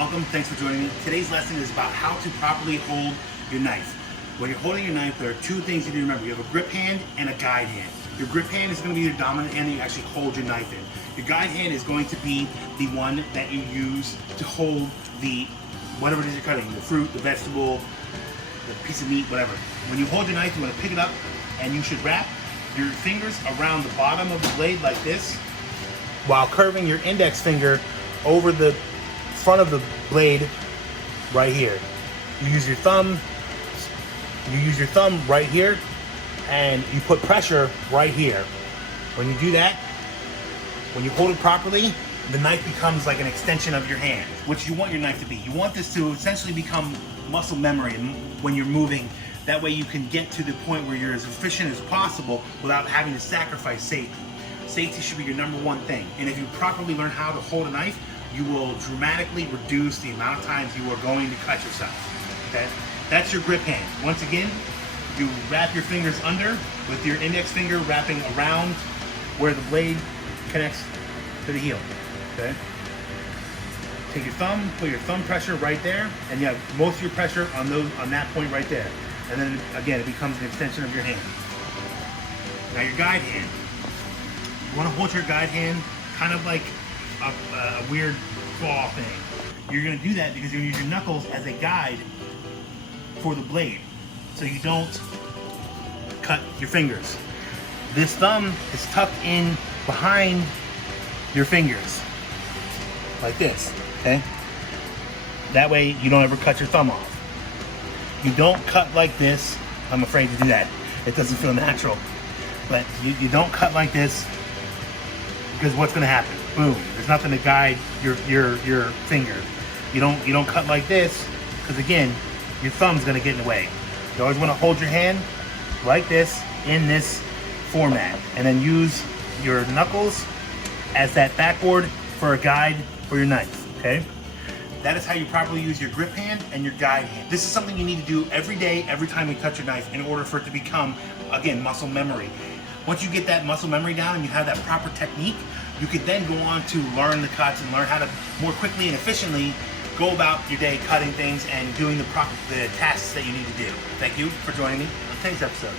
welcome. Thanks for joining me. Today's lesson is about how to properly hold your knife. When you're holding your knife, there are two things you need to remember. You have a grip hand and a guide hand. Your grip hand is going to be your dominant hand that you actually hold your knife in. Your guide hand is going to be the one that you use to hold the whatever it is you're cutting, the fruit, the vegetable, the piece of meat, whatever. When you hold your knife, you want to pick it up and you should wrap your fingers around the bottom of the blade like this, while curving your index finger over the front of the blade right here. You use your thumb right here, and you put pressure right here. When you do that, when you hold it properly, the knife becomes like an extension of your hand, which you want your knife to be. You want this to essentially become muscle memory when you're moving. That way you can get to the point where you're as efficient as possible without having to sacrifice safety. Safety should be your number one thing. And if you properly learn how to hold a knife, you will dramatically reduce the amount of times you are going to cut yourself. Okay? That's your grip hand. Once again, you wrap your fingers under with your index finger wrapping around where the blade connects to the heel. Okay? Take your thumb, put your thumb pressure right there, and you have most of your pressure on that point right there. And then again, it becomes an extension of your hand. Now your guide hand. You want to hold your guide hand kind of like a weird claw thing. You're going to do that because you're going to use your knuckles as a guide for the blade, so you don't cut your fingers. This thumb is tucked in behind your fingers, like this, okay? That way you don't ever cut your thumb off. You don't cut like this. I'm afraid to do that. It doesn't feel natural. But you don't cut like this, because what's going to happen? Boom. There's nothing to guide your finger. You don't cut like this, because again, your thumb's going to get in the way. You always want to hold your hand like this in this format, and then use your knuckles as that backboard for a guide for your knife. Okay? That is how you properly use your grip hand and your guide hand. This is something you need to do every day, every time you cut your knife, in order for it to become, again, muscle memory. Once you get that muscle memory down and you have that proper technique, you could then go on to learn the cuts and learn how to more quickly and efficiently go about your day cutting things and doing the tasks that you need to do. Thank you for joining me on today's episode.